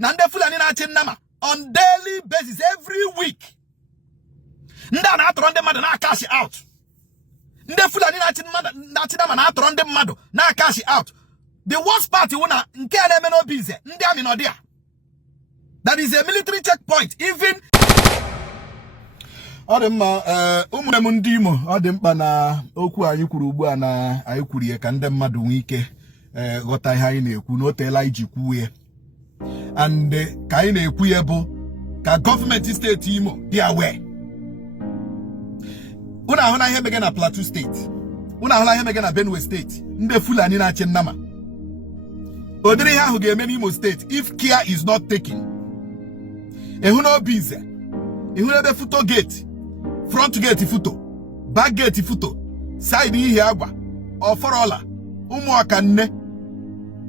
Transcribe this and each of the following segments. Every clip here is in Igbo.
Nande Fulani na-achị nnama on daily basis every week. Nda na-atọrọ ndị mmadụ na-cash out. Nde Fulani na-achị nnama na-atọrọ ndị mmadụ na-cash out. The worst part is na nke na-eme n'obi ize ndị amị nọ dia. That is a military checkpoint. Even Odemma ụmụnne m ndị Imo, ọ dị mkpa na okwu anyị kwuru ugbu a na anyị kwuru ya ka ndị mmadụ nwee ike ghọta ihe anyị na-ekwu na o teela iji kwuo ya. And ka anyị na-ekwu ya bụ ka gọọmenti steeti Imo dị aware. Unu ahụ na ihe mege na Plateau steeti. Unu ahụ na ihe mege na Benue steeti. Ndị Fulani na-achị nnama. Odiri ihe ahụ ga-eme n'Imo steeti if care is not taken. Ehu na obi ize. Ehu ebe foto gate. Front gate foto. Back gate foto. Side ihe agwa. Oforola. Ụmụaka nne.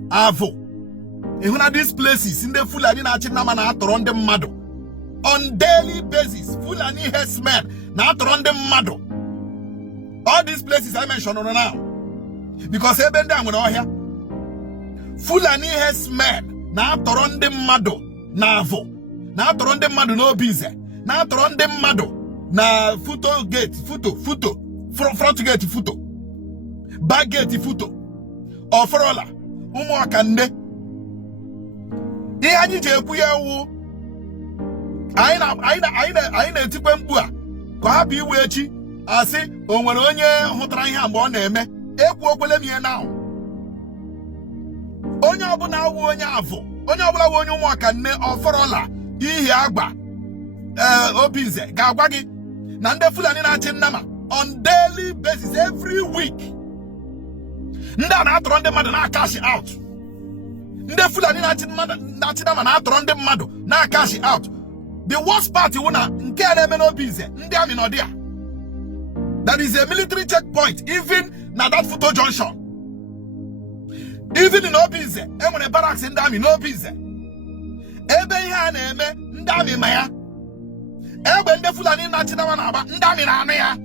Avo. Ehu na these places ndị Fulani na-achị nnama na-atọrọ ndị mmadụ. On daily basis, Fulani herdsmen na-atọrọ ndị mmadụ. All these places I mentioned now. Because ebe ndị a nwere ọhịa. Fulani herdsmen na-atọrọ ndị mmadụ na Avo. Na-atọrọ ndị mmadụ n'obi ize. Na-atọrọ ndị mmadụ na foto gate, foto. Front gate foto. Back gate foto. Oforola. Ụmụaka nne. Ihe anyị ji ekwu ya wu. Anyị na-etikwe mkpu a. Ka ha bụ iwe echi. Asị o nwere onye hụtara ihe mgbe ọ na-eme. Ekwu okwele m ihe now. Onye ọbụla wụ onye Avo. Onye ọbụla wụ onye ụmụaka nne Oforola. Ihe agba. Obize ga-agwa gị na ndị Fulani na-achị nnama on daily basis every week. Ndị a na-atọrọ ndị mmadụ na-cash out. Ndị Fulani na-achị nnama na-atọrọ ndị mmadụ na-cash out. The worst part is na nke na-eme n'Obize ndị amị nọ dia. That is a military checkpoint even na that photo junction. Even in Obize enwere barracks ndị amị n'Obize. Ebe ihe a na-eme ndị amị ma ya. Ebe ndị Fulani na-achị nnama na-agba ndị amị na-anụ ya.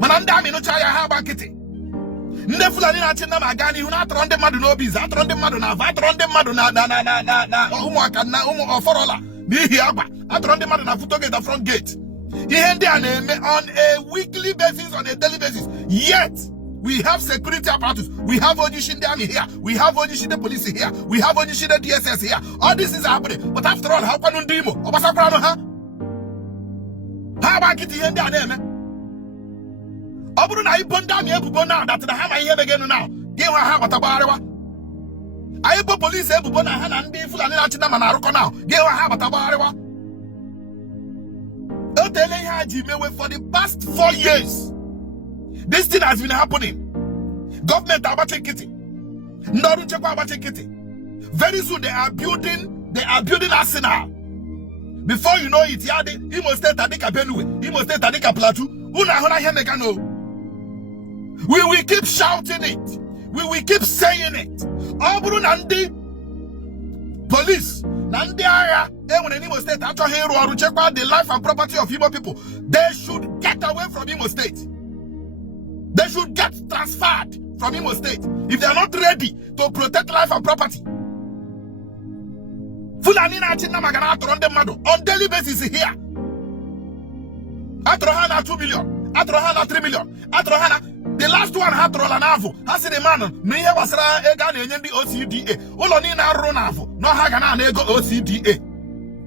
Mana ndị amị nụcha ya ha agba nkịtị. Ndị Fulani na-achị nnama aga n'ihu na-atọrọ ndị mmadụ n'Obize, atọrọ ndị mmadụ na Ava, atọrọ ndị mmadụ na ụmụaka na ụmụ Oforola n'ihi agba, atọrọ ndị mmadụ na foto gate na front gate. Ihe ndị a na-eme on a weekly basis, on a daily basis. Yet we have security apparatus. We have Ojishinde Army here. We have Ojishinde Police here. We have Ojishinde DSS here. All this is happening. But after all, how can you do more? How about it here and there? Oburu na ibonda mi ebubo now that na ha ma ihe begenu now. Give her ha batabarewa. Aibo police ebubo na ha na ndị Fulani na China na arụkọ now. Give her ha batabarewa. Otele ihe ji mewe for the past 4 years. This thing has been happening. Government are batching kitty. Ndoru chekwa batching kitty. Very soon they are building arsenal. Before you know it, yeah, Imo State adika Benue, Imo State adika Plateau. We will keep shouting it. We will keep saying it. Oburu nandi police, nandi area, when Imo State actually hero check out the life and property of Imo people. They should get away from Imo State. They should get transferred from Imo State if they are not ready to protect life and property. Fulani na China magana atọrọ ndị mmadụ on daily basis here. Atọrọ ha na 2 million, atọrọ ha na 3 million, atọrọ ha na the last one ha atọrọ na Avo. Ha si the man na ihe gbasara ego a na-enye ndị OCDA. Ụlọ niile arụrụ na Avo na ha ga na ego OCDA.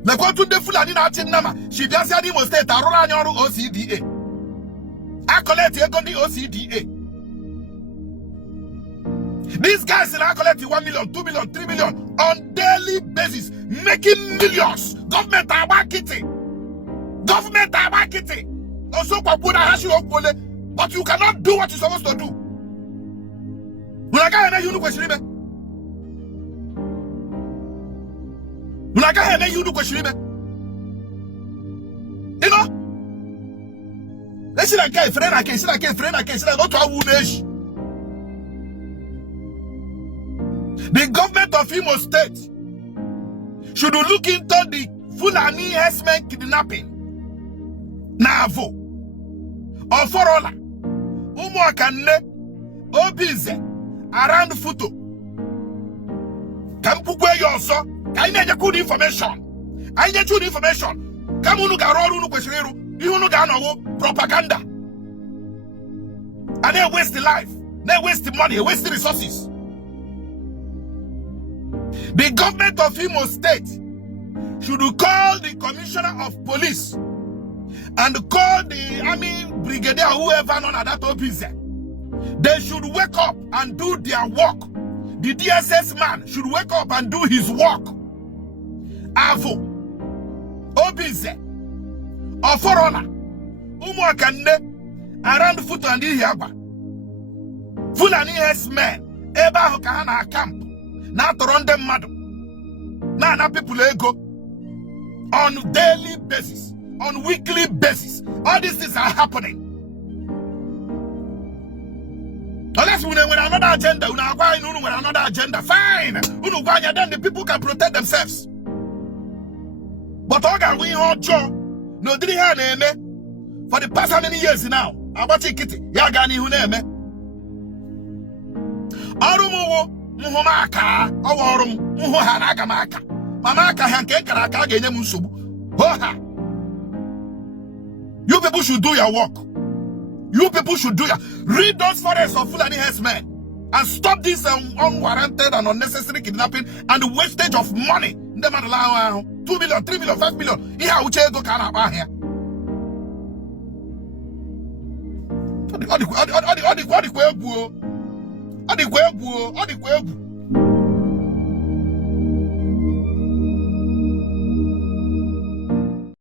Lekwa otu ndị Fulani na-achị nnama shi bịasịa n'Imo State arụrụ anyị ọrụ OCDA. Collect ego ndị OCDA. These guys in collect 1 million, 2 million, 3 million on daily basis, making millions. Government are marketing. Government are marketing. Also, but you cannot do what you're supposed to do. You know? The government of Imo State should look into the Fulani herdsmen kidnapping. Navo, Oforola, Umuakane, Obize, around Futo. Kampukwe yoso, I need a good information. I need good information. Come on, you propaganda. And they waste the life. They waste the money. They waste the resources. The government of Imo State should call the commissioner of police and call the army brigadier, whoever known at that office. They should wake up and do their work. The DSS man should wake up and do his work. Avo, Obize, Oforona, Umuakande, around foot and Ihiaba. FuIani has men, Eba Hokahana camp, not to run them mad. Now people go on daily basis, on weekly basis. All these things are happening. Unless we with another agenda, with another agenda, fine. Then the people can protect themselves. But all can we all job? No, did he have name for the past how many years now? About it, Yagani who name. Arumo Muhomaka, Awarum, Muhanakamaka, Mamaka Hankekaraka, Genemusubu. Hoha! You people should do your work. You people should do your read those forests of FuIani herdsmen and stop this unwarranted and unnecessary kidnapping and the wastage of money. 2 million, 3 million, 5 million. Here, we go can here. Adi